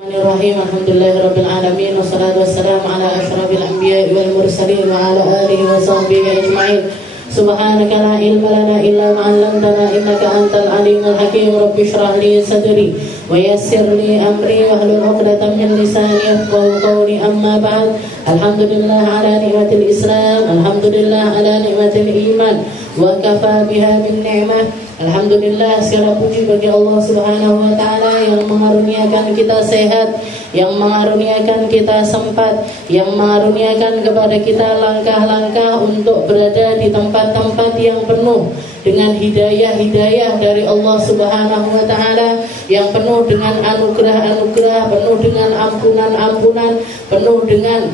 Bismillahirrahmanirrahim. Alhamdulillahirabbil alamin wassalatu wassalamu ala asyrafil anbiya'i wal mursalin wa ala alihi wa sahbihi ajma'in. Subhanaka la ilma lana illa ma 'allamtana innaka antal alimul hakim. Rabbi shrah li sadri wa yassir li amri wahlul 'uqdatam min lisani yafqahu qawli. Amma ba'd. Alhamdulillah ala ni'matil Islam, alhamdulillah ala ni'matil iman, wa kafa biha min ni'mah. Alhamdulillah, segala puji bagi Allah Subhanahu wa taala yang mengaruniakan kita sehat, yang mengaruniakan kita sempat, yang mengaruniakan kepada kita langkah-langkah untuk berada di tempat-tempat yang penuh dengan hidayah-hidayah dari Allah Subhanahu wa taala, yang penuh dengan anugerah-anugerah, penuh dengan ampunan-ampunan, penuh dengan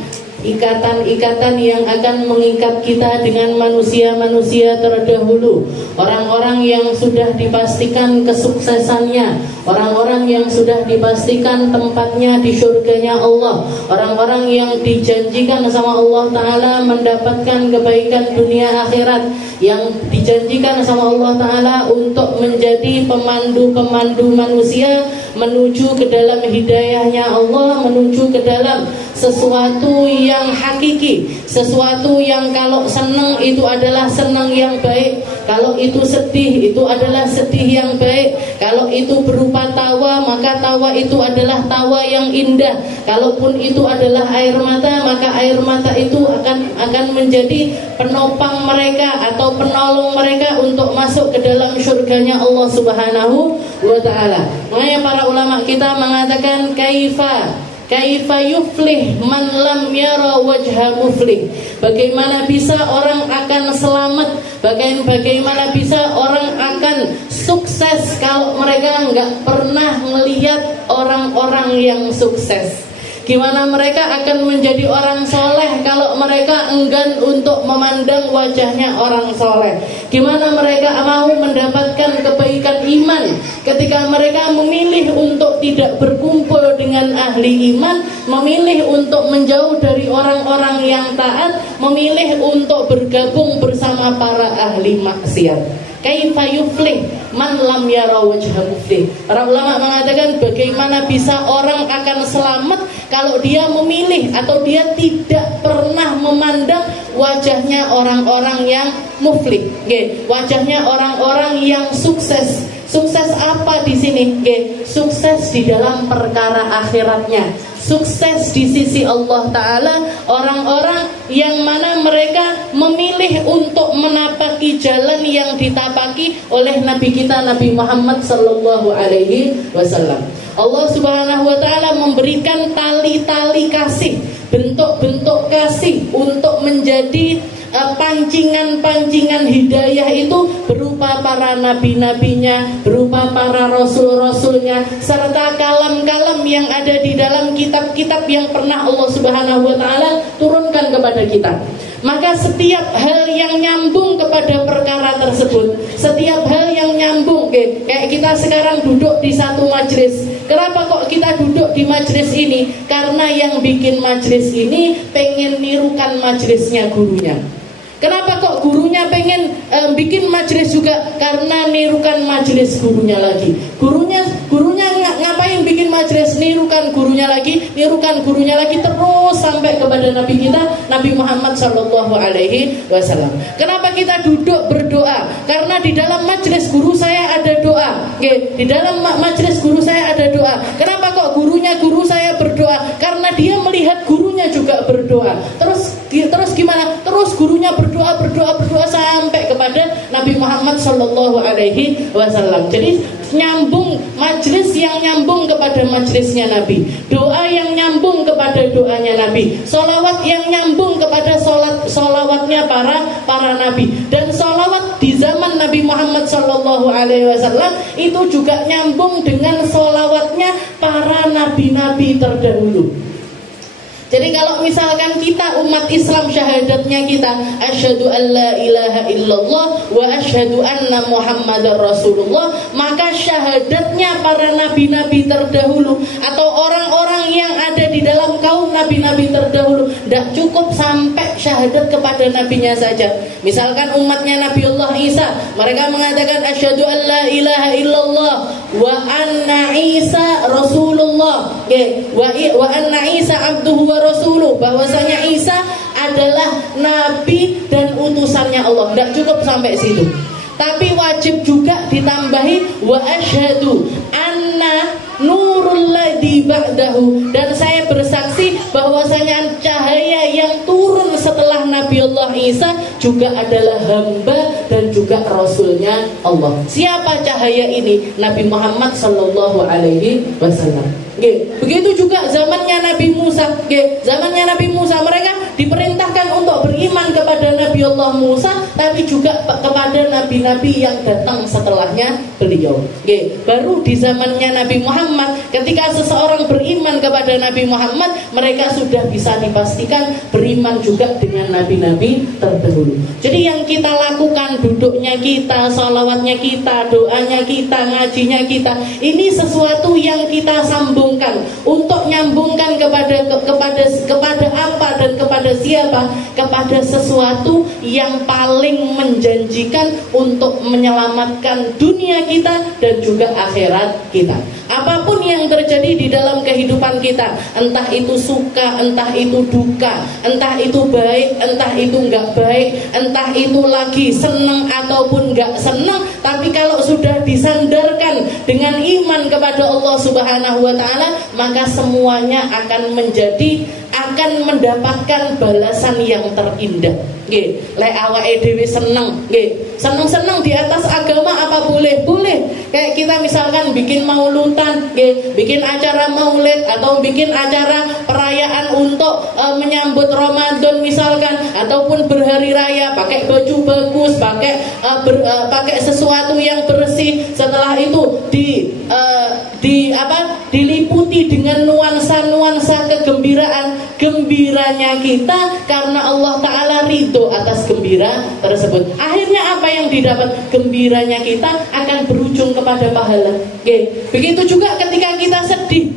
ikatan-ikatan yang akan mengikat kita dengan manusia-manusia terdahulu, orang-orang yang sudah dipastikan kesuksesannya, orang-orang yang sudah dipastikan tempatnya di surganya Allah, orang-orang yang dijanjikan sama Allah Ta'ala mendapatkan kebaikan dunia akhirat, yang dijanjikan sama Allah Ta'ala untuk menjadi pemandu-pemandu manusia menuju ke dalam hidayahnya Allah, menuju ke dalam sesuatu yang hakiki, sesuatu yang kalau senang itu adalah senang yang baik, kalau itu sedih itu adalah sedih yang baik, kalau itu berupa tawa maka tawa itu adalah tawa yang indah, kalaupun itu adalah air mata maka air mata itu akan menjadi penopang mereka atau penolong mereka untuk masuk ke dalam surganya Allah Subhanahu wa taala. Makanya para ulama kita mengatakan Kaifa yuflih man lam yara wajha muflih. Bagaimana bisa orang akan selamat, bagaimana bisa orang akan sukses kalau mereka enggak pernah melihat orang-orang yang sukses. Gimana mereka akan menjadi orang soleh kalau mereka enggan untuk memandang wajahnya orang soleh? Gimana mereka mau mendapatkan kebaikan iman ketika mereka memilih untuk tidak berkumpul dengan ahli iman, memilih untuk menjauh dari orang-orang yang taat, memilih untuk bergabung bersama para ahli maksiat? Kaifa yuflih man lam yara wajha muflih. Para ulama mengatakan bagaimana bisa orang akan selamat kalau dia memilih atau dia tidak pernah memandang wajahnya orang-orang yang muflih. Wajahnya orang-orang yang sukses. Sukses apa di sini? Sukses di dalam perkara akhiratnya. Sukses di sisi Allah Ta'ala, orang-orang yang mana mereka memilih untuk menapaki jalan yang ditapaki oleh Nabi kita Nabi Muhammad Sallallahu Alaihi Wasallam. Allah Subhanahu Wa Ta'ala memberikan tali-tali kasih, bentuk-bentuk kasih untuk menjadi pancingan-pancingan hidayah itu berupa para nabi-nabinya, berupa para rasul-rasulnya, serta kalam-kalam yang ada di dalam kitab-kitab yang pernah Allah Subhanahu wa taala turunkan kepada kita. Maka setiap hal yang nyambung kepada perkara tersebut, setiap hal yang nyambung, kayak kita sekarang duduk di satu majelis. Kenapa kok kita duduk di majelis ini? Karena yang bikin majelis ini pengen nirukan majelisnya gurunya. Kenapa kok gurunya pengen bikin majelis juga? Karena nirukan majelis gurunya lagi. Gurunya ngapain bikin majelis? Nirukan gurunya lagi, terus sampai kepada Nabi kita Nabi Muhammad Sallallahu Alaihi Wasallam. Kenapa kita duduk berdoa? Karena di dalam majelis guru saya ada doa. Di dalam majelis guru saya ada doa. Kenapa kok guru saya berdoa? Karena dia melihat gurunya juga berdoa. Terus gimana? Terus gurunya berdoa sampai kepada Nabi Muhammad Sallallahu Alaihi Wasallam. Jadi nyambung, majelis yang nyambung kepada majelisnya Nabi, doa yang nyambung kepada doanya Nabi, solawat yang nyambung kepada solawatnya para nabi, dan solawat di zaman Nabi Muhammad Sallallahu Alaihi Wasallam itu juga nyambung dengan solawatnya para nabi-nabi terdahulu. Jadi kalau misalkan kita umat Islam syahadatnya kita asyhadu an la ilaha illallah wa asyhadu anna muhammadar rasulullah, maka syahadatnya para nabi-nabi terdahulu atau orang-orang yang ada di dalam kaum nabi-nabi terdahulu. Tidak cukup sampai syahadat kepada nabinya saja. Misalkan umatnya Nabiullah Isa, mereka mengatakan asyhadu an la ilaha illallah wa anna Isa Rasulullah, wa anna Isa abduhu wa rasuluh, bahwasanya Isa adalah nabi dan utusannya Allah. Tidak cukup sampai situ, tapi wajib juga ditambahi wa asyhadu anna nurul ladzi ba'dahu, dan saya bersaksi bahwasanya cahaya yang turun setelah Nabiullah Isa juga adalah hamba dan juga rasulnya Allah. Siapa cahaya ini? Nabi Muhammad sallallahu alaihi wasallam. Begitu juga zamannya Nabi Musa. Zamannya Nabi Musa mereka diperintahkan untuk beriman kepada Nabiullah Musa, tapi juga kepada nabi-nabi yang datang setelahnya beliau. Baru di zamannya Nabi Muhammad, ketika seseorang beriman kepada Nabi Muhammad, mereka sudah bisa dipastikan beriman juga dengan nabi-nabi terdahulu. Jadi yang kita lakukan, duduknya kita, salawatnya kita, doanya kita, ngajinya kita, ini sesuatu yang kita sambungkan untuk nyambungkan kepada apa dan kepada siapa? Kepada sesuatu yang paling menjanjikan untuk menyelamatkan dunia kita dan juga akhirat kita. Apapun yang terjadi di dalam kehidupan kita, entah itu suka, entah itu duka, entah itu baik, entah itu enggak baik, entah itu lagi senang ataupun enggak senang, tapi kalau sudah disandarkan dengan iman kepada Allah Subhanahu wa taala, maka semuanya akan mendapatkan balasan yang terindah. Lek awake dhewe seneng, seneng-seneng di atas agama apa boleh? Kayak kita misalkan bikin maulutan, bikin acara maulid atau bikin acara perayaan untuk menyambut Ramadan misalkan, ataupun berhari raya, pakai baju bagus, pakai sesuatu yang bersih. Setelah itu diliputi dengan nuansa-nuansa kegembiraan. Gembiranya kita karena Allah Ta'ala ridho atas gembira tersebut. Akhirnya apa yang didapat? Gembiranya kita akan berujung kepada pahala. Begitu juga ketika kita sedih.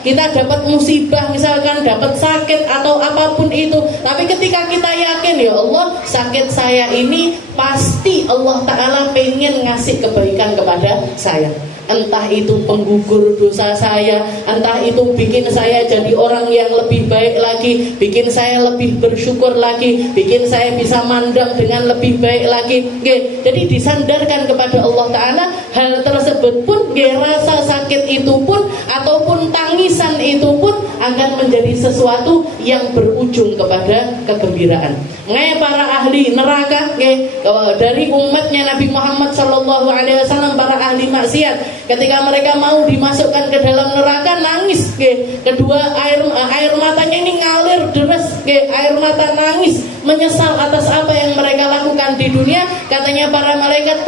Kita dapat musibah, misalkan dapat sakit atau apapun itu, tapi ketika kita yakin, ya Allah, sakit saya ini pasti Allah Ta'ala pengen ngasih kebaikan kepada saya. Entah itu penggugur dosa saya, entah itu bikin saya jadi orang yang lebih baik lagi, bikin saya lebih bersyukur lagi, bikin saya bisa mandang dengan lebih baik lagi. Jadi disandarkan kepada Allah Ta'ala. Hal tersebut pun, rasa sakit itu pun ataupun tangisan itu pun akan menjadi sesuatu yang berujung kepada kegembiraan. Para ahli neraka, dari umatnya Nabi Muhammad SAW, para ahli maksiat, ketika mereka mau dimasukkan ke dalam neraka, nangis, kedua air matanya ini ngalir deras, air mata nangis, menyesal atas apa yang mereka lakukan di dunia. Katanya para malaikat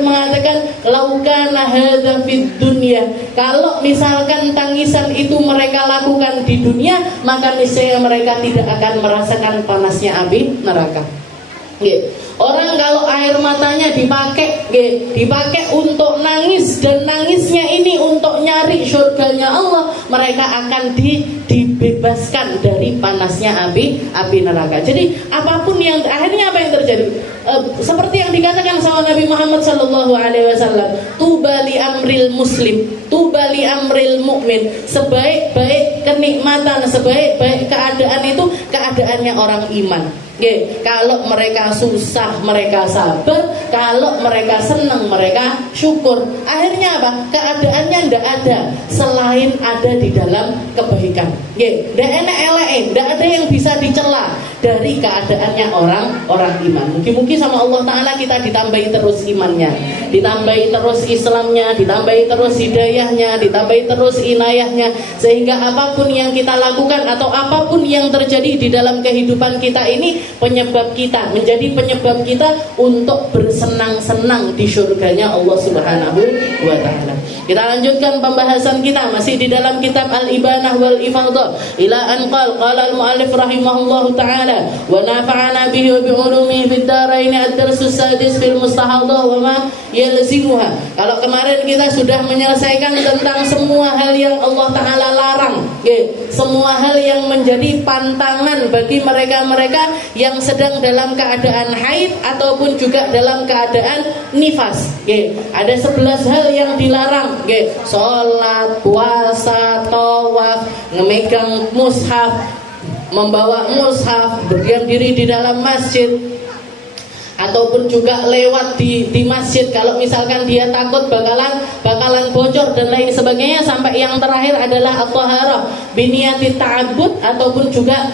mengatakan, laukana hadza fid dunya, kalau misalkan tangisan itu mereka lakukan di dunia, maka niscaya mereka tidak akan merasakan panasnya api neraka. Orang kalau air matanya dipakai untuk nangis, dan nangisnya ini untuk nyari surganya Allah, mereka akan dibebaskan dari panasnya api neraka. Jadi apapun yang akhirnya apa yang terjadi? Seperti yang dikatakan sama Nabi Muhammad SAW, tubali amril muslim, tubali amril mukmin, sebaik-baik kenikmatan, sebaik-baik keadaan itu keadaannya orang iman. Kalau mereka susah mereka sabar, kalau mereka senang mereka syukur. Akhirnya apa? Keadaannya tidak ada selain ada di dalam kebaikan. Tidak enak elek, tidak ada yang bisa dicela dari keadaannya orang iman. Mungkin sama Allah Ta'ala kita ditambahi terus imannya, ditambahi terus Islamnya, ditambahi terus hidayahnya, ditambahi terus inayahnya, sehingga apapun yang kita lakukan atau apapun yang terjadi di dalam kehidupan kita ini menjadi penyebab kita untuk bersenang-senang di surganya Allah Subhanahu wa Ta'ala. Kita lanjutkan pembahasan kita masih di dalam kitab Al-Ibanah wal Ifadah, ila an qala al-muallif rahimahullahu ta'ala wa nafa'ana bihi wa bi ulumihi fid dharain ad-darsus sadis fil mustahadah wa ma yalzimuha. Kalau kemarin kita sudah menyelesaikan tentang semua hal yang Allah Ta'ala larang, semua hal yang menjadi pantangan bagi mereka-mereka yang sedang dalam keadaan haid ataupun juga dalam keadaan nifas. Ada 11 hal yang dilarang, sholat, puasa, tawaf, memegang mushaf, membawa mushaf, berdiam diri di dalam masjid, ataupun juga lewat di masjid kalau misalkan dia takut bakalan bocor dan lain sebagainya. Sampai yang terakhir adalah at-thaharah biniyati ta'abbud, ataupun juga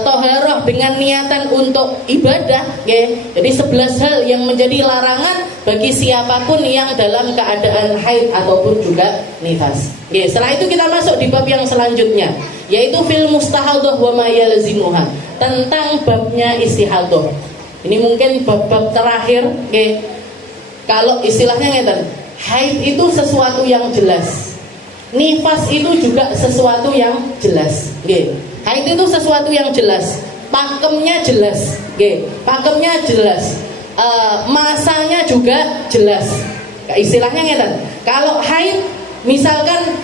thaharah dengan niatan untuk ibadah. Jadi 11 hal yang menjadi larangan bagi siapapun yang dalam keadaan haid ataupun juga nifas. Setelah itu kita masuk di bab yang selanjutnya, yaitu fil mustahadah wa ma yalzimuha, tentang babnya istihadah. Ini mungkin bab-bab terakhir. Kalau istilahnya ngeten, haid itu sesuatu yang jelas, nifas itu juga sesuatu yang jelas. Haid itu sesuatu yang jelas, pakemnya jelas, pakemnya jelas, masanya juga jelas. Istilahnya ngeten, kalau haid misalkan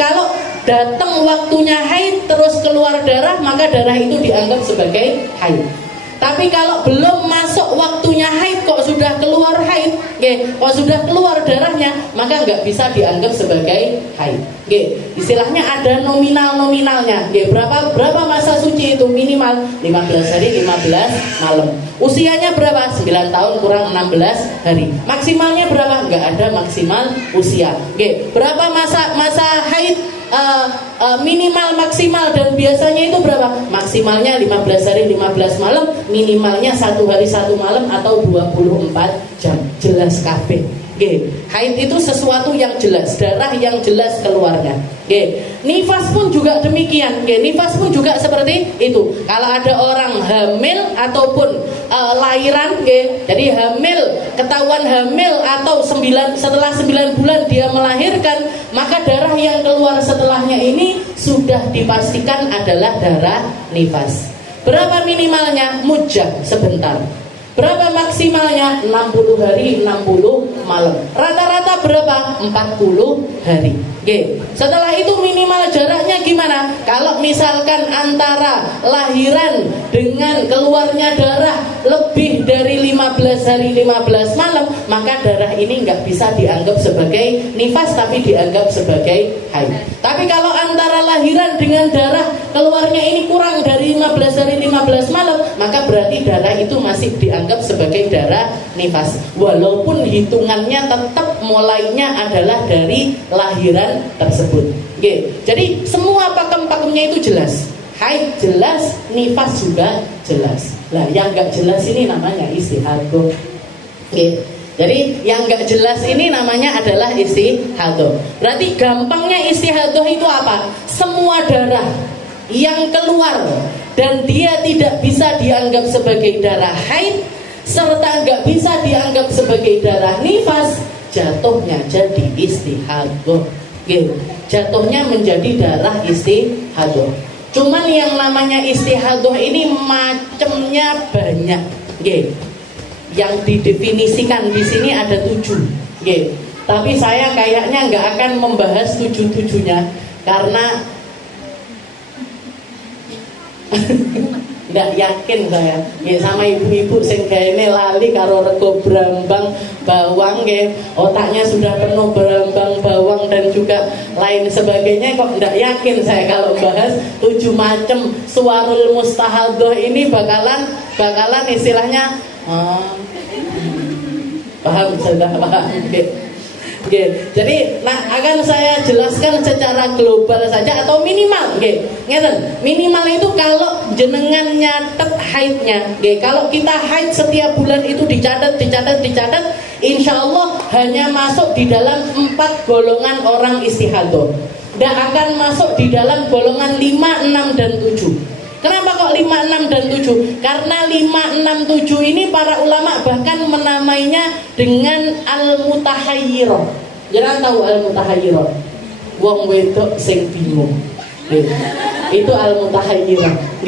kalau datang waktunya haid terus keluar darah, maka darah itu dianggap sebagai haid. Tapi kalau belum masuk waktunya haid kok sudah keluar haid, kok sudah keluar darahnya, maka nggak bisa dianggap sebagai haid. Istilahnya ada nominalnya. Berapa masa suci itu? Minimal 15 hari 15 malam. Usianya berapa? 9 tahun kurang 16 hari. Maksimalnya berapa? Nggak ada maksimal usia. Berapa masa haid? Minimal, maksimal, dan biasanya itu berapa? Maksimalnya 15 hari 15 malam, minimalnya 1 hari 1 malam atau 24 jam. Jelas kabeh. Haid itu sesuatu yang jelas, darah yang jelas keluarnya. Nifas pun juga demikian. Nifas pun juga seperti itu. Kalau ada orang hamil ataupun lahiran, jadi hamil, ketahuan hamil atau setelah 9 bulan dia melahirkan, maka darah yang keluar setelahnya ini sudah dipastikan adalah darah nifas. Berapa minimalnya? Mujah, sebentar. Berapa maksimalnya? 60 hari 60 malam. Rata-rata berapa? 40 hari. Setelah itu minimal jaraknya gimana? Kalau misalkan antara lahiran dengan keluarnya darah lebih dari 15 hari 15 malam, maka darah ini nggak bisa dianggap sebagai nifas, tapi dianggap sebagai haid. Tapi kalau antara lahiran dengan darah keluarnya ini kurang dari 15 hari 15 malam, maka berarti darah itu masih dianggap sebagai darah nifas, walaupun hitungannya tetap mulainya adalah dari lahiran tersebut. Jadi semua pakem-pakemnya itu jelas. Haid jelas, nifas juga jelas. Nah, yang nggak jelas ini namanya istihadah. Jadi yang nggak jelas ini namanya adalah istihadah. Berarti gampangnya istihadah itu apa? Semua darah yang keluar dan dia tidak bisa dianggap sebagai darah haid, serta nggak bisa dianggap sebagai darah nifas, jatuhnya jadi istihadah. Jatuhnya menjadi darah istihadah. Cuman yang namanya istihadah ini macamnya banyak. Yang didefinisikan di sini ada 7. Tapi saya kayaknya nggak akan membahas 7-7-nya karena nggak yakin saya. Sama ibu-ibu sing gaene lali karo rego brambang bawang, otaknya sudah penuh brambang bawang dan juga lain sebagainya, kok nggak yakin saya kalau bahas 7 macam suwarul mustahadah ini bakalan istilahnya paham, sudah paham. Jadi akan saya jelaskan secara global saja atau minimal. Minimal itu kalau jenengan nyatet haidnya. Kalau kita haid setiap bulan itu dicatat, insya Allah hanya masuk di dalam 4 golongan orang istihadah. Tidak akan masuk di dalam golongan 5, 6, dan 7. Kenapa kok 5, 6, dan 7? Karena 5, 6, 7 ini para ulama bahkan menamainya dengan al-mutahayyirah. Jangan tahu al-mutahayyirah, wong wedok sing bingung. Itu al-mutahayyirah.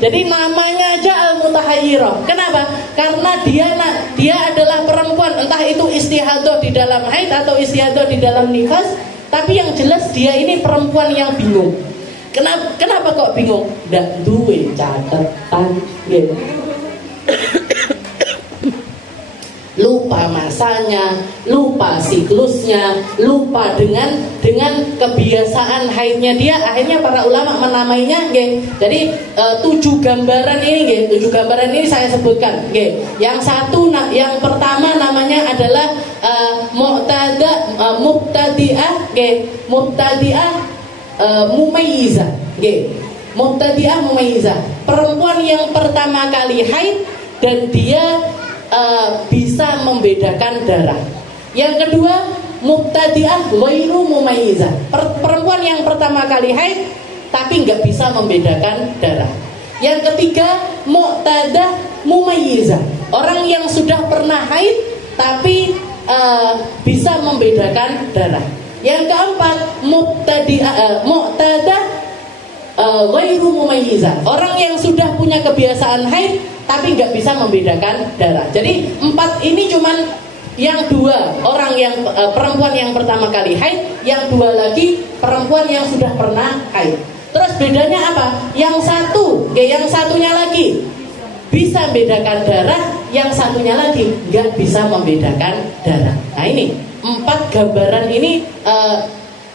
Jadi namanya aja al-mutahayyirah. Kenapa? Karena dia adalah perempuan, entah itu istihadah di dalam haid atau istihadah di dalam nifas, tapi yang jelas dia ini perempuan yang bingung. Kenapa kok bingung? Ndak duwe catatan, nggih. Lupa masanya, lupa siklusnya, lupa dengan kebiasaan haidnya dia. Akhirnya para ulama menamainya, nggih. Jadi 7 gambaran ini, nggih. 7 gambaran ini saya sebutkan, nggih. Yang satu, yang pertama namanya adalah mubtadi'ah, nggih. Mubtadi'ah mumayyizah, nggih. Mubtadi'ah mumayyizah, perempuan yang pertama kali haid dan dia bisa membedakan darah. Yang kedua, mubtadi'ah ghairu mumayyizah, perempuan yang pertama kali haid tapi nggak bisa membedakan darah. Yang ketiga, mu'tadah mumayyizah, orang yang sudah pernah haid tapi bisa membedakan darah. Yang keempat, mu'tadah ghairu mumayyizah, orang yang sudah punya kebiasaan haid tapi nggak bisa membedakan darah. Jadi 4 ini cuman yang 2 orang yang perempuan yang pertama kali haid, yang 2 lagi perempuan yang sudah pernah haid. Terus bedanya apa? Yang satunya lagi bisa membedakan darah, yang satunya lagi nggak bisa membedakan darah. Nah ini 4 gambaran ini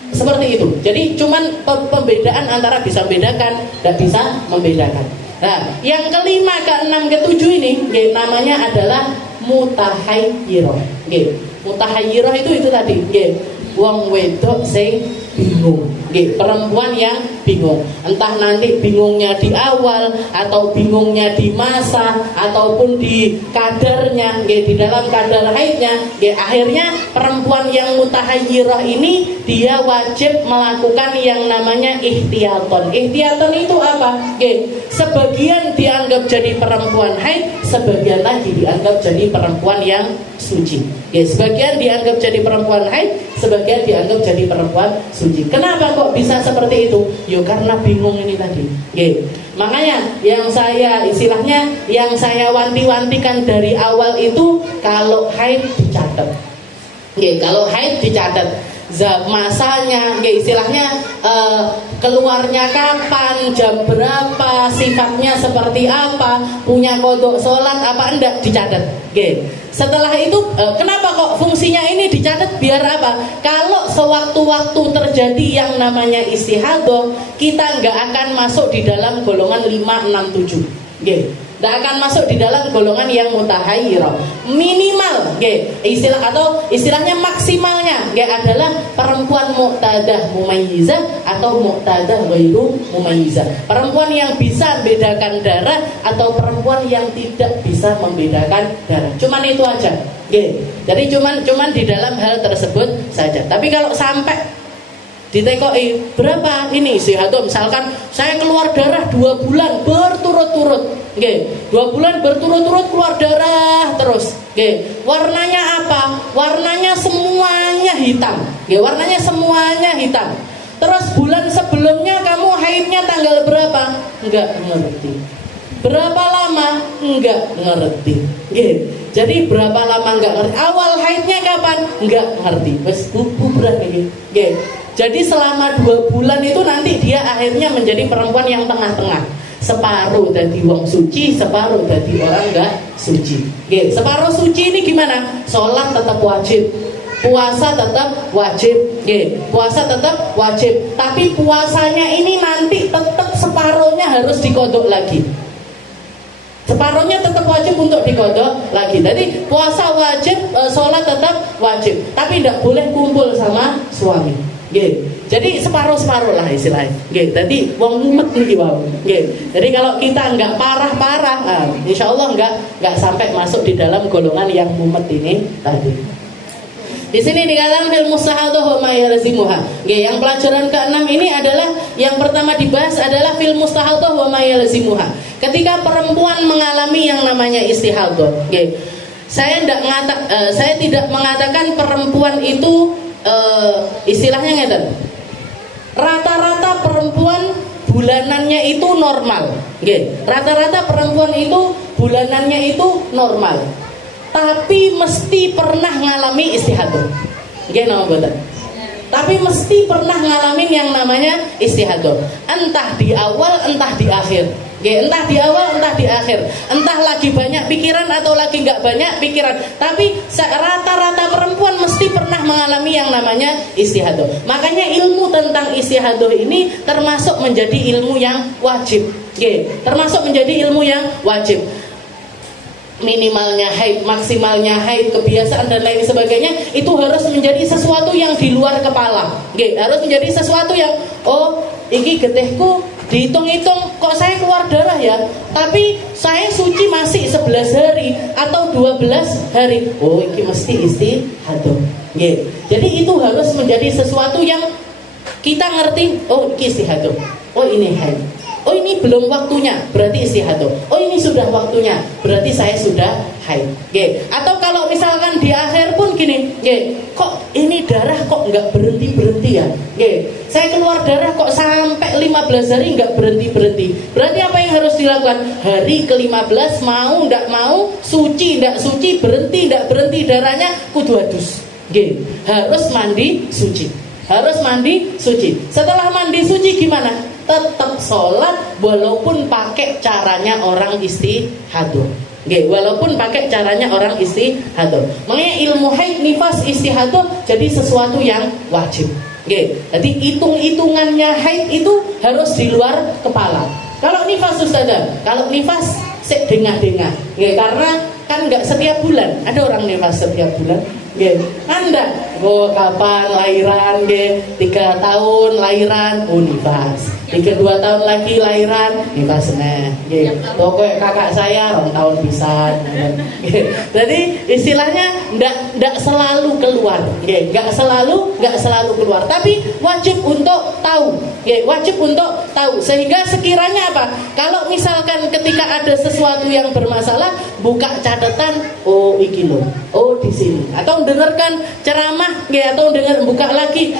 seperti itu. Jadi cuman pembedaan antara bisa membedakan dan bisa membedakan. Nah, yang kelima, keenam, ketujuh ini, nggih, namanya adalah mutahayyirah. Nggih, mutahayyirah itu tadi, nggih, wong wedok sing bingung, nggih, perempuan yang bingung. Entah nanti bingungnya di awal atau bingungnya di masa ataupun di kadarnya, nggih, di dalam kadar haidnya, nggih, akhirnya perempuan yang mutahayyirah ini dia wajib melakukan yang namanya ihtiyaton. Ihtiyaton itu apa? Nggih, sebagian dianggap jadi perempuan haid, sebagian lagi dianggap jadi perempuan yang suci. Nggih, sebagian dianggap jadi perempuan haid, sebagian dianggap jadi perempuan suci. Kenapa kok bisa seperti itu? Yo karena bingung ini tadi. Nggih. Makanya yang saya wanti-wantikan dari awal itu, kalau haid dicatat. Nggih, kalau haid dicatat masanya, nggih, istilahnya keluarnya kapan, jam berapa, sifatnya seperti apa, punya kodok sholat apa enggak, dicatat. Nggih. Setelah itu kenapa kok fungsinya ini dicatat? Biar apa? Kalau sewaktu-waktu terjadi yang namanya istihadah, kita nggak akan masuk di dalam golongan 5, 6, 7. Nggih. Nggak akan masuk di dalam golongan yang mutahayyirah. Minimal, istilahnya maksimalnya, adalah perempuan mu'tadah mumayyizah atau mu'tadah ghairu mumayyizah. Perempuan yang bisa membedakan darah atau perempuan yang tidak bisa membedakan darah. Cuman itu aja. Jadi cuman di dalam hal tersebut saja. Tapi kalau sampai ditekoi berapa ini istihadah, misalkan saya keluar darah 2 bulan berturut-turut, 2 bulan berturut-turut keluar darah terus, warnanya apa? Warnanya semuanya hitam, warnanya semuanya hitam. Terus bulan sebelumnya kamu haidnya tanggal berapa? Enggak ngerti. Berapa lama? Enggak ngerti. Jadi berapa lama enggak ngerti? Awal haidnya kapan? Enggak ngerti. Wes bubar iki. Jadi selama 2 bulan itu nanti dia akhirnya menjadi perempuan yang tengah-tengah. Separuh dari wong suci, separuh dari orang enggak suci. Separuh suci ini gimana? Sholat tetap wajib, puasa tetap wajib, puasa tetap wajib. Tapi puasanya ini nanti tetap separuhnya harus dikodok lagi. Separuhnya tetap wajib untuk dikodok lagi. Jadi puasa wajib, sholat tetap wajib, tapi tidak boleh kumpul sama suami. Jadi separuh-separuh lah istilahnya. Jadi wong mumet nih wow. Jadi kalau kita nggak parah-parah, insya Allah nggak sampai masuk di dalam golongan yang mumet ini tadi. Di sini dikatakan fil mustahadah wa ma yalzimuha. Yang pelajaran ke-6 ini adalah yang pertama dibahas adalah fil mustahadah wa ma yalzimuha. Ketika perempuan mengalami yang namanya istihadah, saya tidak mengatakan perempuan itu istilahnya ngeten. Rata-rata perempuan bulanannya itu normal. Rata-rata perempuan itu bulanannya itu normal. Tapi mesti pernah ngalami istihadah. Nama betul. Tapi mesti pernah ngalamin yang namanya istihadah. Entah di awal, entah di akhir. Entah di awal, entah di akhir. Entah lagi banyak pikiran atau lagi nggak banyak pikiran. Tapi rata-rata perempuan mesti pernah mengalami yang namanya istihadah. Makanya ilmu tentang istihadah ini termasuk menjadi ilmu yang wajib. Termasuk menjadi ilmu yang wajib. Minimalnya haid, maksimalnya haid, kebiasaan dan lain sebagainya itu harus menjadi sesuatu yang di luar kepala. Harus menjadi sesuatu yang iki getihku dihitung-hitung kok saya keluar darah ya, tapi saya suci masih 11 hari atau 12 hari. Iki mesti istihadah. Jadi itu harus menjadi sesuatu yang kita ngerti, iki istihadah. Ini haid. Ini belum waktunya, berarti istihadah. Ini sudah waktunya, berarti saya sudah haid. Atau kalau misalkan di akhir pun gini, kok ini darah kok nggak berhenti ya? Saya keluar darah kok sampai 15 hari nggak berhenti. Berarti apa yang harus dilakukan? Hari ke-15 mau nggak mau, suci nggak suci, berhenti nggak berhenti darahnya, kudu adus. Harus mandi suci. Setelah mandi suci gimana? Tetap sholat walaupun pakai caranya orang istihadah. Walaupun pakai caranya orang istihadah. Makanya ilmu haid, nifas, istihadah jadi sesuatu yang wajib. Jadi hitung-hitungannya haid itu harus di luar kepala. Kalau nifas Ustazah, kalau nifas dengah-dengah. Karena kan nggak setiap bulan. Ada orang nifas setiap bulan. Anda kapan lahiran 3 tahun lahiran nifas, 2 tahun lagi lahiran nifas pokoknya kakak saya 2 tahun pisan. Jadi istilahnya ndak selalu keluar, nggak selalu keluar, tapi wajib untuk tahu, sehingga sekiranya apa, kalau misalkan ketika ada sesuatu yang bermasalah, buka catatan, iki loh, di sini, atau dengarkan ceramah, atau buka lagi,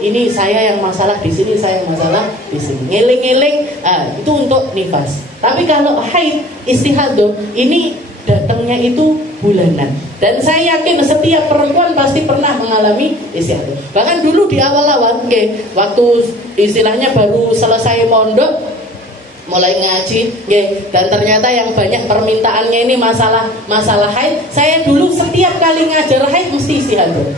ini saya yang masalah di sini, saya yang masalah di sini, ngeling-ngeling, itu untuk nifas. Tapi kalau haid, istihadah ini datangnya itu bulanan, dan saya yakin setiap perempuan pasti pernah mengalami istihadah. Bahkan dulu di awal-awal, waktu istilahnya baru selesai mondok, mulai ngaji, dan ternyata yang banyak permintaannya ini masalah haid. Saya dulu setiap kali ngajar haid mesti istihadah.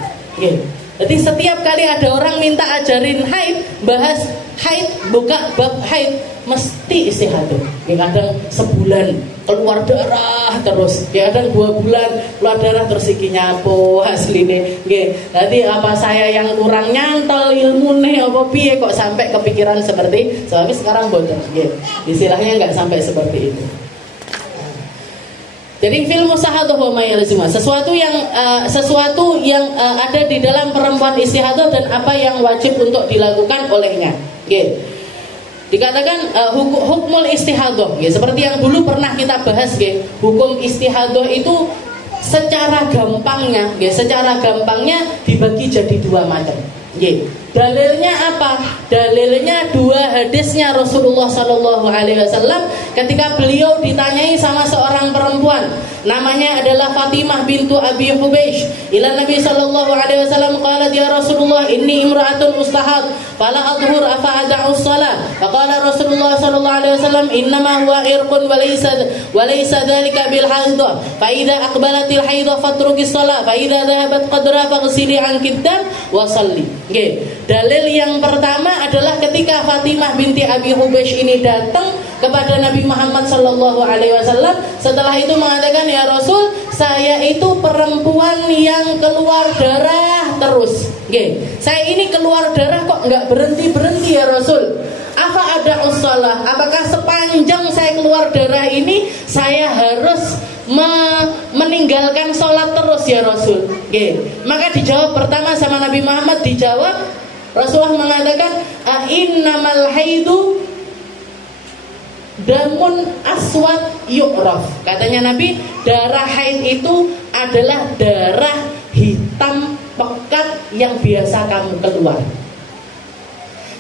Jadi setiap kali ada orang minta ajarin haid, bahas haid, buka bab haid, mesti istihadah. Kadang sebulan keluar darah terus, kadang 2 bulan keluar darah terus, iki nyapo asline. Jadi apa saya yang kurang nyantel ilmune apa piye kok sampai kepikiran seperti tapi sekarang boten. Istilahnya nggak sampai seperti itu. Jadi fil musahadah wa ma yalzima, sesuatu yang ada di dalam perempuan istihadah dan apa yang wajib untuk dilakukan olehnya. Dikatakan hukmul istihadah, seperti yang dulu pernah kita bahas, hukum istihadah itu secara gampangnya dibagi jadi 2 macam. Dalilnya apa? Dalilnya 2 hadisnya Rasulullah SAW ketika beliau ditanyai sama seorang perempuan, namanya adalah Fatimah bintu Abi Hubeish, ila Nabi SAW, qalat ya Rasulullah inni imra'atun ustahad fala adhur afa ad'u shalah, faqala Rasulullah SAW innama huwa irqun wa laysa dhalika bil haidah, fa idza aqbalatil haidah fatruki shalah, fa idza dhahabat qadra faghsili anki dam wa shalli. Dalil yang pertama adalah ketika Fatimah binti Abi Hubeish ini datang kepada Nabi Muhammad SAW, setelah itu mengatakan, ya Rasul, saya itu perempuan yang keluar darah terus. Saya ini keluar darah kok nggak berhenti ya Rasul. Apa ada usalah? Apakah sepanjang saya keluar darah ini saya harus meninggalkan sholat terus ya Rasul? Maka dijawab pertama sama Nabi Muhammad, dijawab Rasulullah mengatakan, innamal haidu damun aswad yu'raf. Katanya Nabi, darah haid itu adalah darah hitam pekat yang biasa kamu keluar.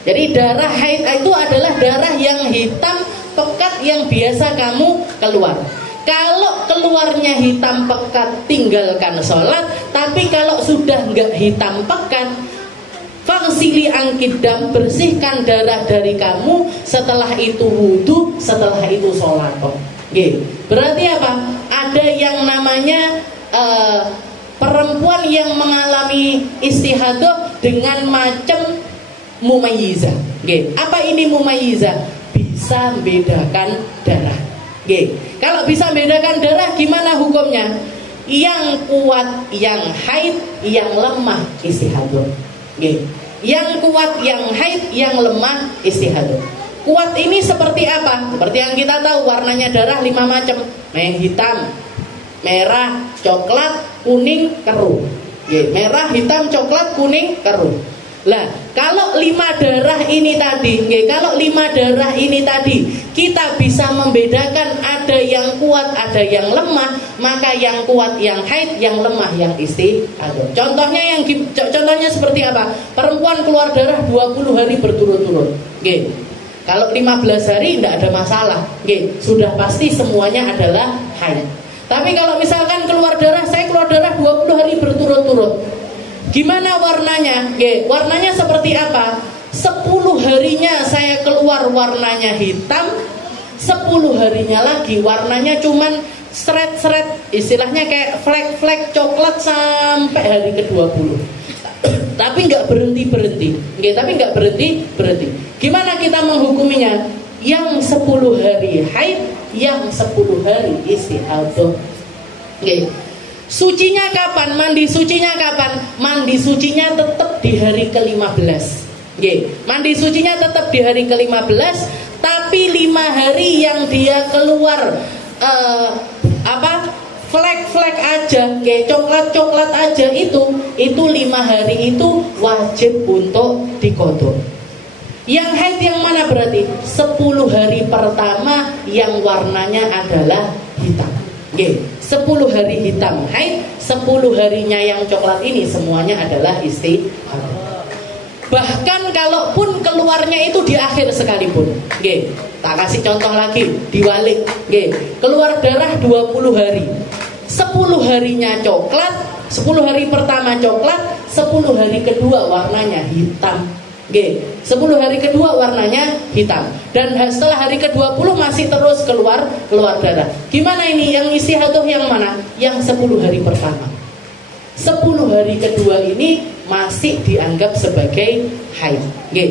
Jadi darah haid itu adalah darah yang hitam pekat yang biasa kamu keluar. Kalau keluarnya hitam pekat, tinggalkan sholat. Tapi kalau sudah nggak hitam pekat, Faghsili angkidam, bersihkan darah dari kamu, setelah itu wudu, setelah itu sholat. Berarti apa? Ada yang namanya perempuan yang mengalami istihadah dengan macam mumayyizah. Apa ini mumayyizah? Bisa membedakan darah. Kalau bisa membedakan darah, gimana hukumnya? Yang kuat yang haid, yang lemah istihadah. Yang kuat yang haid, yang lemah istihadah. Kuat ini seperti apa? Seperti yang kita tahu, warnanya darah 5 macam. Hitam, merah, coklat, kuning, keruh. Merah, hitam, coklat, kuning, keruh. Lah, kalau 5 darah ini tadi, kalau 5 darah ini tadi kita bisa membedakan ada yang kuat, ada yang lemah, maka yang kuat yang haid, yang lemah yang istihadah. Contohnya seperti apa? Perempuan keluar darah 20 hari berturut-turut. Kalau 15 hari tidak ada masalah, sudah pasti semuanya adalah haid. Tapi kalau misalkan saya keluar darah 20 hari berturut-turut, gimana warnanya? Warnanya seperti apa? 10 harinya saya keluar warnanya hitam, 10 harinya lagi warnanya cuman seret-seret, istilahnya kayak flek-flek coklat sampai hari ke-20. Tapi nggak berhenti. Tapi nggak berhenti. Gimana kita menghukuminya? Yang 10 hari haid, yang 10 hari istihadah. Sucinya kapan? Mandi sucinya kapan? Mandi sucinya tetap di hari ke-15. Mandi sucinya tetap di hari ke-15, tapi 5 hari yang dia keluar flek-flek aja, coklat-coklat aja, itu 5 hari itu wajib untuk diqadha. Yang haid yang mana berarti? 10 hari pertama yang warnanya adalah hitam. 10 hari hitam haid, 10 harinya yang coklat ini semuanya adalah istihadah. Bahkan kalaupun keluarnya itu di akhir sekalipun. Tak kasih contoh lagi, diwalik. Keluar darah 20 hari. 10 harinya coklat, 10 hari pertama coklat, 10 hari kedua warnanya hitam. 10 hari kedua warnanya hitam. Dan setelah hari ke-20 masih terus keluar darah. Gimana ini? Yang istihadah yang mana? Yang 10 hari pertama. 10 hari kedua ini masih dianggap sebagai haid.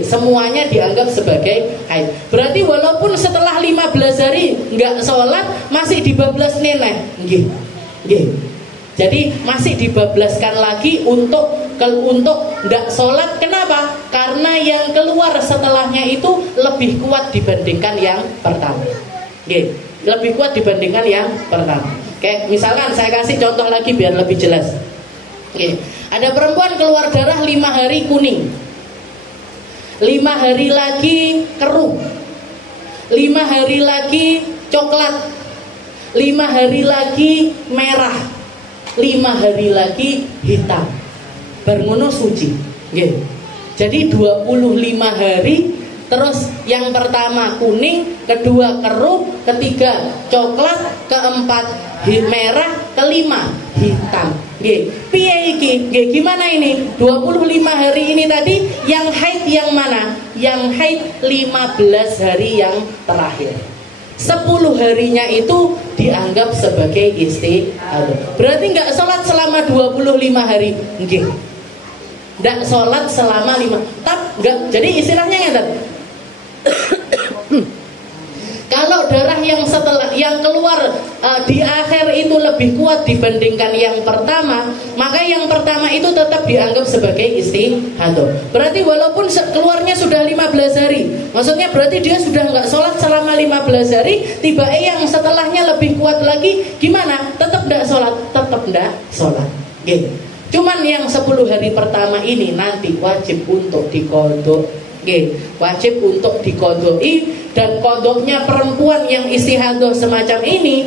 Semuanya dianggap sebagai haid. Berarti walaupun setelah 15 hari nggak sholat, masih dibablas neneh. Jadi masih dibablaskan lagi untuk tidak sholat. Kenapa? Karena yang keluar setelahnya itu lebih kuat dibandingkan yang pertama. Lebih kuat dibandingkan yang pertama. Kayak misalkan saya kasih contoh lagi biar lebih jelas. Ada perempuan keluar darah 5 hari kuning, 5 hari lagi keruh, 5 hari lagi coklat, 5 hari lagi merah, 5 hari lagi hitam. Bermono suci. Jadi 25 hari. Terus yang pertama kuning, kedua keruh, ketiga coklat, keempat merah, kelima hitam. Piye iki? Gimana ini? 25 hari ini tadi yang haid yang mana? Yang haid 15 hari yang terakhir. 10 harinya itu dianggap sebagai istihadah. Berarti nggak sholat selama 25 hari. Nggak sholat selama 5. Nggak. Jadi istilahnya nggak. Kalau darah yang keluar di akhir itu lebih kuat dibandingkan yang pertama, maka yang pertama itu tetap dianggap sebagai istihadah. Berarti walaupun keluarnya sudah 15 hari, maksudnya berarti dia sudah nggak sholat selama 15 hari, tiba yang setelahnya lebih kuat lagi, gimana? Tetap nggak sholat, tetap nggak sholat. Cuman yang 10 hari pertama ini nanti wajib untuk diqadha. Wajib untuk diqadhoi. Dan qadhanya perempuan yang istihadah semacam ini,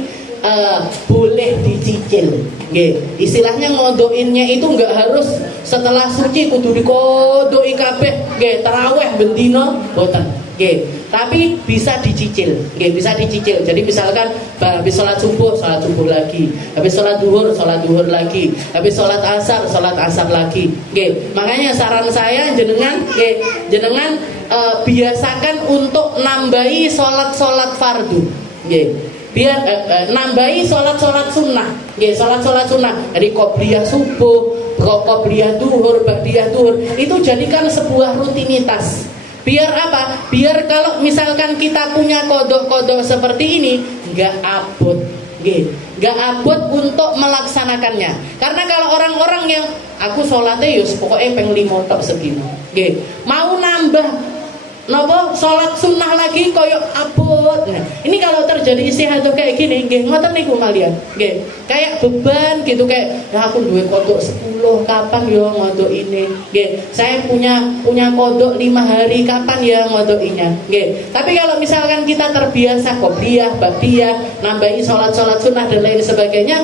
boleh dicicil. Nggih, istilahnya ngodoinnya itu nggak harus setelah suci kudu dikodoi kabeh, nggih, tarawih bendino boten. Nggih, tapi bisa dicicil. Nggih, bisa dicicil. Jadi misalkan habis sholat subuh lagi, habis sholat duhur lagi, habis sholat asar lagi. Nggih, makanya saran saya jenengan biasakan untuk nambahi sholat fardu. Nggih, biar nambahi sholat sunnah. Nggih, sholat sunnah. Jadi qobliyah subuh, qobliyah duhur, ba'diyah duhur itu jadikan sebuah rutinitas. Biar apa? Biar kalau misalkan kita punya kodok seperti ini nggak abot, nggak abot untuk melaksanakannya. Karena kalau orang-orang yang aku sholatnya yus pokoknya peng 5 tok sedina, mau nambah nopo sholat sunnah lagi koyo abot. Nah, ini kalau terjadi istihadah kayak gini, nggih ngoten niku malian, nggih. Kayak beban gitu kayak ya aku duwe kodok 10, kapan yo ngodok ini? Nggih, saya punya kodok 5 hari, kapan ya ngodokinya? Nggih. Tapi kalau misalkan kita terbiasa qobliyah, ba'diyah, nambahi sholat sunnah dan lain sebagainya,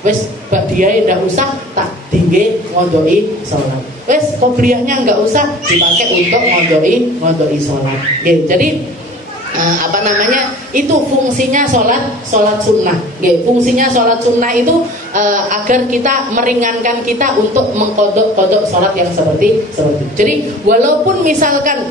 wis ba'diyah ndak usah tak tinggi ngodoi sholat. Wes qobliyahnya nggak usah dipakai untuk ngodoi sholat. Jadi itu fungsinya sholat sunnah. Fungsinya sholat sunnah itu agar kita meringankan kita untuk mengkodok sholat yang seperti. Jadi walaupun misalkan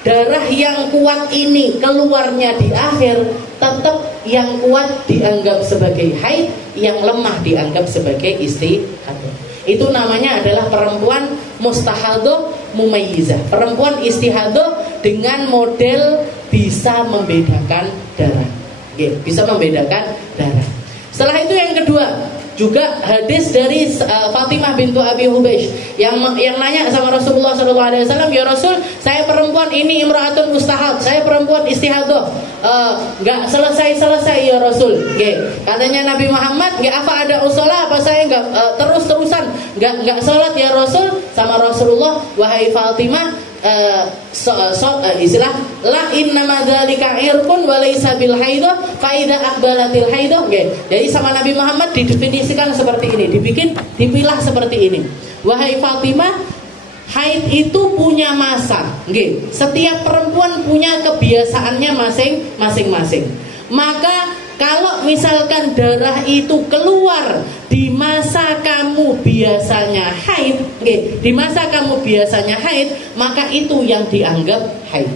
darah yang kuat ini keluarnya di akhir, tetap yang kuat dianggap sebagai haid, yang lemah dianggap sebagai istihadah. Itu namanya adalah perempuan mustahadah mumayyizah. Perempuan istihadah dengan model bisa membedakan darah. Bisa membedakan darah. Setelah itu yang kedua, juga hadis dari Fatimah bintu Abi Hubaysh yang nanya sama Rasulullah SAW, ya Rasul, saya perempuan ini imra'atun mustahad, saya perempuan istihadah, nggak selesai ya Rasul. Katanya Nabi Muhammad, nggak apa ada usolah, apa saya nggak terus-terusan nggak sholat ya Rasul? Sama Rasulullah, wahai Fatimah, istilah la innama dzalika irqun wa laysa bil haidah fa idza aqbalatil haidah. Jadi sama Nabi Muhammad didefinisikan seperti ini, dipilah seperti ini. Wahai Fatimah, haid itu punya masa. Setiap perempuan punya kebiasaannya masing-masing. Maka kalau misalkan darah itu keluar di masa kamu biasanya haid, maka itu yang dianggap haid.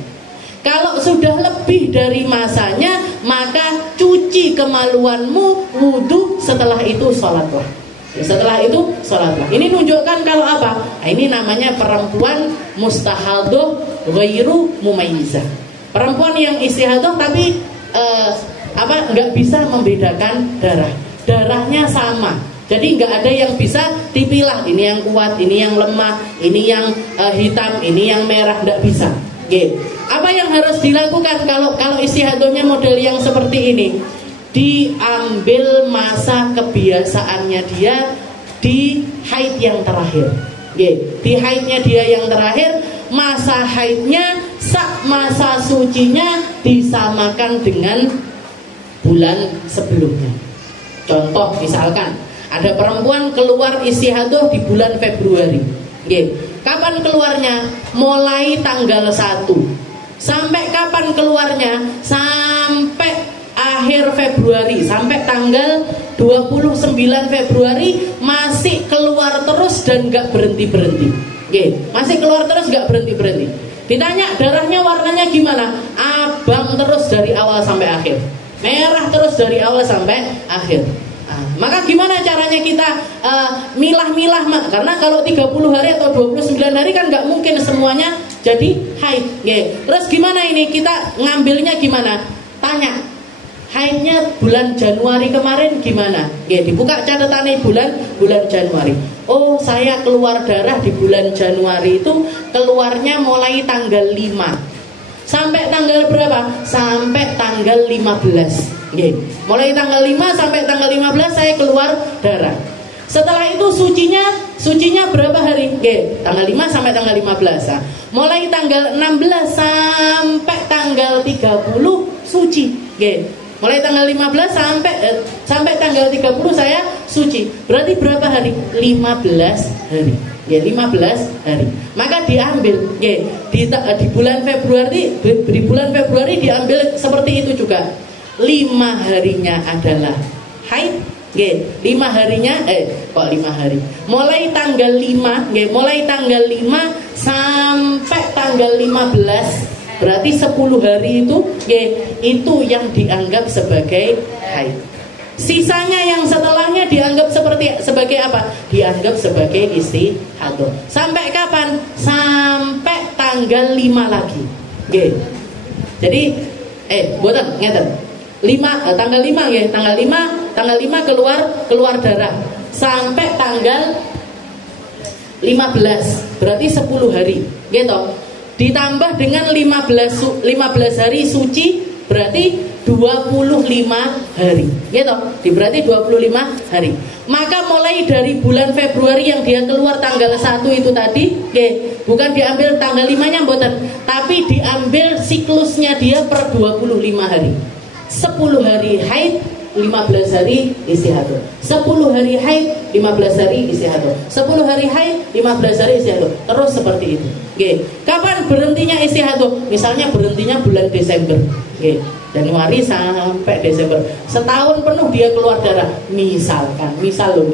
Kalau sudah lebih dari masanya, maka cuci kemaluanmu, wudu, setelah itu sholatlah. Ini menunjukkan kalau apa? Ini namanya perempuan mustahadah ghairu mumayyizah. Perempuan yang istihadah tapi nggak bisa membedakan darahnya sama. Jadi nggak ada yang bisa dipilah, ini yang kuat, ini yang lemah, ini yang hitam, ini yang merah, nggak bisa. Apa yang harus dilakukan kalau istihadahnya model yang seperti ini? Diambil masa kebiasaannya dia di haid yang terakhir. Di haidnya dia yang terakhir, masa haidnya masa sucinya disamakan dengan bulan sebelumnya. Contoh misalkan ada perempuan keluar istihadah di bulan Februari. Kapan keluarnya? Mulai tanggal 1. Sampai kapan keluarnya? Sampai akhir Februari, sampai tanggal 29 Februari masih keluar terus dan gak berhenti-berhenti. Masih keluar terus gak berhenti-berhenti. Ditanya darahnya warnanya gimana? Abang terus dari awal sampai akhir, merah terus dari awal sampai akhir. Maka gimana caranya kita milah-milah? Karena kalau 30 hari atau 29 hari kan gak mungkin semuanya jadi haid. Terus gimana ini kita ngambilnya gimana? Tanya, haidnya bulan Januari kemarin gimana? Dibuka catatannya bulan Januari. Oh, saya keluar darah di bulan Januari itu keluarnya mulai tanggal 5. Sampai tanggal berapa? Sampai tanggal 15. Mulai tanggal 5 sampai tanggal 15 saya keluar darah. Setelah itu sucinya berapa hari? Tanggal 5 sampai tanggal 15. Mulai tanggal 16 sampai tanggal 30 suci. Mulai tanggal 15 sampai tanggal 30 saya suci. Berarti berapa hari? 15 hari. Ya, 15 hari. Maka diambil ya, di bulan Februari diambil seperti itu juga. 5 harinya adalah haid. Nggih, 5 harinya 5 hari. Mulai tanggal 5, nggih, mulai tanggal 5 sampai tanggal 15. Berarti 10 hari itu, nggih, itu yang dianggap sebagai haid. Sisanya yang setelahnya dianggap sebagai apa? Dianggap sebagai istihadah. Sampai kapan? Sampai tanggal 5 lagi. Nggih. Jadi mboten ngeten. Tanggal 5 ya, tanggal 5 keluar darah sampai tanggal 15. Berarti 10 hari, gitu. Ditambah dengan 15 hari suci berarti 25 hari, gitu. Berarti 25 hari. Maka mulai dari bulan Februari yang dia keluar tanggal 1 itu tadi, bukan diambil tanggal 5-nya mboten, tapi diambil siklusnya dia per 25 hari. 10 hari haid, 15 hari istihadah. 10 hari haid, 15 hari istihadah. 10 hari haid, 15 hari istihadah. Terus seperti itu. Kapan berhentinya istihadah? Misalnya berhentinya bulan Desember. Januari sampai Desember. Setahun penuh dia keluar darah. Misal loh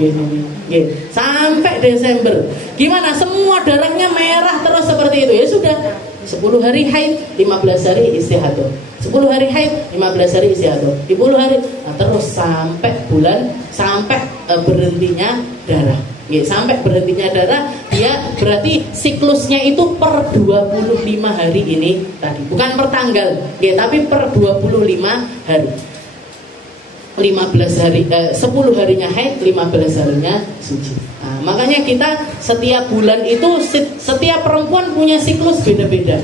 sampai Desember. Gimana? Semua darahnya merah terus seperti itu. Ya sudah. 10 hari haid, 15 hari istihadah. 10 hari haid, 15 hari istihadah. 10 hari terus sampai berhentinya darah. Sampai berhentinya darah, dia berarti siklusnya itu per 25 hari ini tadi. Bukan per tanggal, tapi per 25 hari. 15 hari 10 harinya haid, 15 harinya suci. Makanya kita setiap bulan itu setiap perempuan punya siklus beda-beda.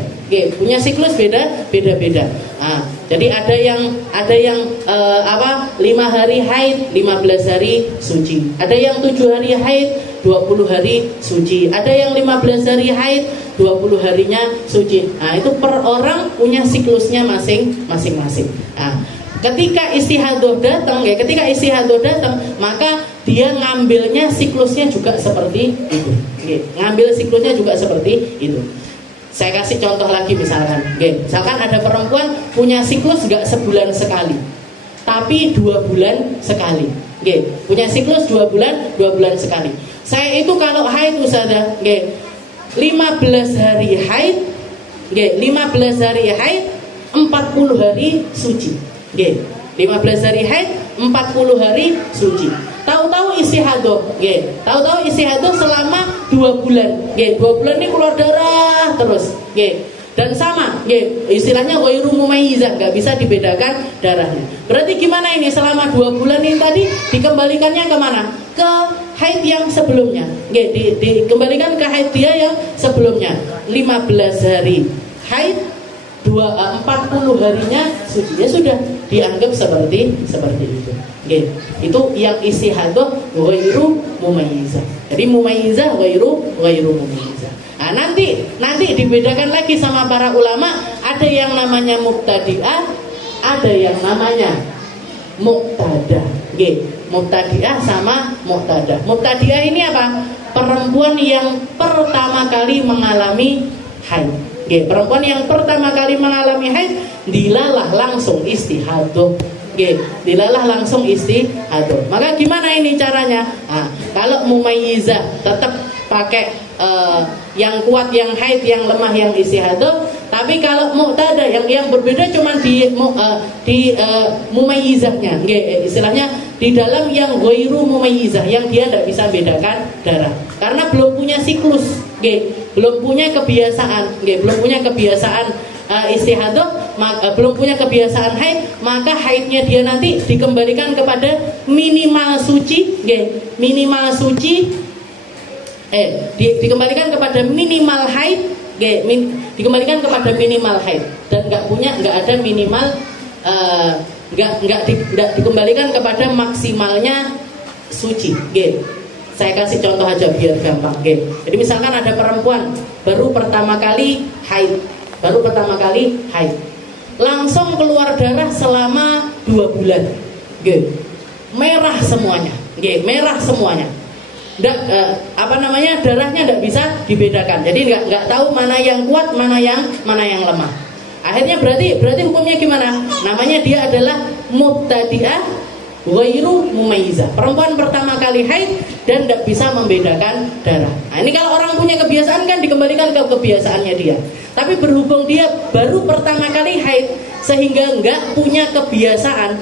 Punya siklus beda-beda. Jadi ada yang 5 hari haid, 15 hari suci. Ada yang 7 hari haid, 20 hari suci. Ada yang 15 hari haid, 20 harinya suci. Itu per orang punya siklusnya masing-masing. Ketika istihadah datang, maka dia ngambilnya siklusnya juga seperti itu. Ngambil siklusnya juga seperti itu. Saya kasih contoh lagi misalkan, misalkan ada perempuan punya siklus nggak sebulan sekali, tapi 2 bulan sekali. Punya siklus 2 bulan sekali. Saya itu kalau haid Ustazah, 15 hari haid, 15 hari haid, 40 hari suci. 15 hari haid, 40 hari suci. Tahu-tahu istihadah, tahu-tahu istihadah selama 2 bulan. 2 bulan ini keluar darah terus. Dan sama, istilahnya ghairu mumayyizah, nggak bisa dibedakan darahnya. Berarti gimana ini? Selama 2 bulan ini tadi dikembalikannya kemana? Ke haid yang sebelumnya. Dikembalikan ke haid dia yang sebelumnya. 15 hari haid, 40 harinya suci. Ya sudah, dianggap seperti itu. Itu yang istihadah ghairu mumayyizah. Jadi mumayyizah ghairu mumayyizah. Nanti dibedakan lagi sama para ulama. Ada yang namanya mubtadi'ah, ada yang namanya muqtadah. Mubtadi'ah sama muqtadah. Mubtadi'ah ini apa? Perempuan yang pertama kali mengalami haid. Perempuan yang pertama kali mengalami haid dilalah langsung istihadah. Dilalah langsung istihadah. Maka gimana ini caranya? Kalau mumayyizah tetap pakai yang kuat yang haid, yang lemah yang istihadah. Tapi kalau muqtadah yang berbeda cuma di mumayyizahnya. Istilahnya di dalam yang ghairu mumayyizah, yang dia tidak bisa bedakan darah karena belum punya siklus. Belum punya kebiasaan, istihadah, belum punya kebiasaan haid, maka haidnya dia nanti dikembalikan kepada minimal suci, dikembalikan kepada minimal haid, dikembalikan kepada minimal haid, dan nggak ada minimal, nggak dikembalikan kepada maksimalnya suci. Saya kasih contoh aja biar gampang. Jadi misalkan ada perempuan baru pertama kali haid, langsung keluar darah selama 2 bulan. Nggih. Merah semuanya. Nggih, merah semuanya. Darahnya tidak bisa dibedakan. Jadi nggak tahu mana yang kuat, mana yang lemah. Akhirnya berarti hukumnya gimana? Namanya dia adalah mubtadi'ah ghairu mumayyizah. Perempuan pertama kali haid dan tidak bisa membedakan darah. Nah, ini kalau orang punya kebiasaan kan dikembalikan ke kebiasaannya dia. Tapi berhubung dia baru pertama kali haid sehingga nggak punya kebiasaan,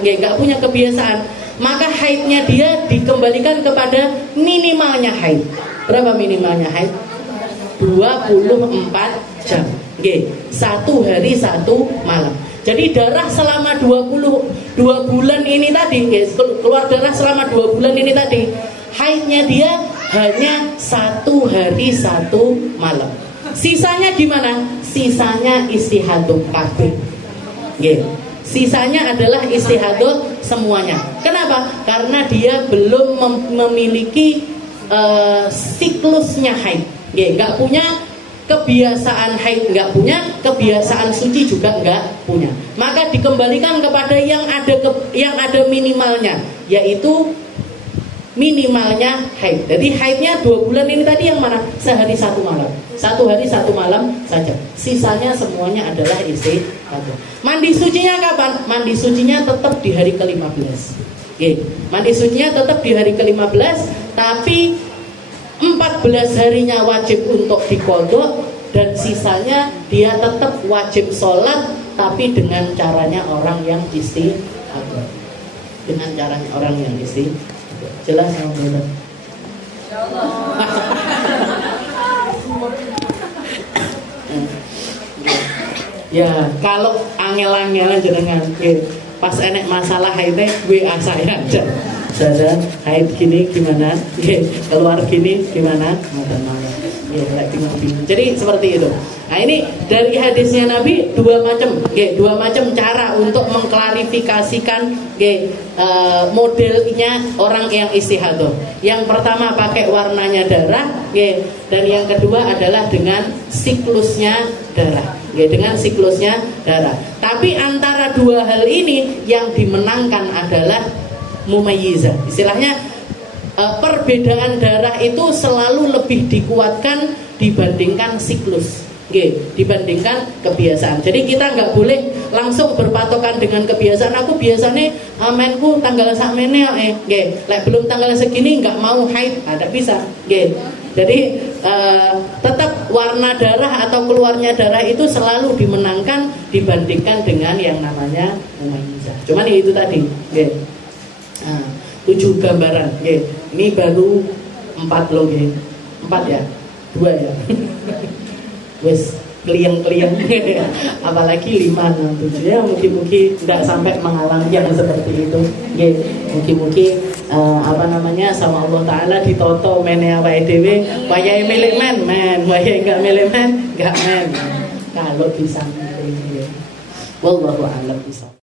maka haidnya dia dikembalikan kepada minimalnya haid. Berapa minimalnya haid? 24 jam. Oke, 1 hari 1 malam. Jadi darah selama 22 bulan ini tadi, keluar darah selama 2 bulan ini tadi, haidnya dia hanya 1 hari 1 malam. Sisanya gimana? Sisanya istihadul kabeh. Oke. Sisanya adalah istihadah semuanya. Kenapa? Karena dia belum memiliki siklusnya haid. Nggak punya kebiasaan haid, nggak punya kebiasaan suci juga nggak punya. Maka dikembalikan kepada yang ada minimalnya, yaitu minimalnya haid. Jadi haidnya 2 bulan ini tadi yang mana? Sehari 1 malam. 1 hari 1 malam saja. Sisanya semuanya adalah istihadah. Mandi sucinya kapan? Mandi sucinya tetap di hari ke-15. Oke. Mandi sucinya tetap di hari ke-15, tapi 14 harinya wajib untuk diqadha dan sisanya dia tetap wajib sholat, tapi dengan caranya orang yang istihadah. Dengan caranya orang yang istihadah. Jelas sama brother? Insyaallah. Ya, kalau angel-angelan jenengan pas enek masalah haid WA saya aja. Saya haid gini gimana? Keluar gini gimana? Jadi seperti itu. Nah, ini dari hadisnya Nabi 2 macam cara untuk mengklarifikasikan modelnya orang yang istihadah. Yang pertama pakai warnanya darah, dan yang kedua adalah dengan siklusnya darah. Dengan siklusnya darah. Tapi antara 2 hal ini yang dimenangkan adalah mumayyizah. Istilahnya perbedaan darah itu selalu lebih dikuatkan dibandingkan siklus, dibandingkan kebiasaan. Jadi kita nggak boleh langsung berpatokan dengan kebiasaan. Aku biasanya menku tanggal sakmene lek belum tanggal segini nggak mau haid, ada bisa. Jadi tetap warna darah atau keluarnya darah itu selalu dimenangkan dibandingkan dengan yang namanya mumayyizah. Cuman itu tadi, 7 gambaran. Ini baru 4 loh, 4 ya, 2 ya. Wes klien-klien, apalagi 5 dan 7 ya, mungkin nggak sampai mengalami yang seperti itu. Mungkin sama Allah Taala ditoto mene awake dhewe, wayahe milik men, wayahe enggak milik men, enggak men. Kalau bisa wallahu a'lam bishawab.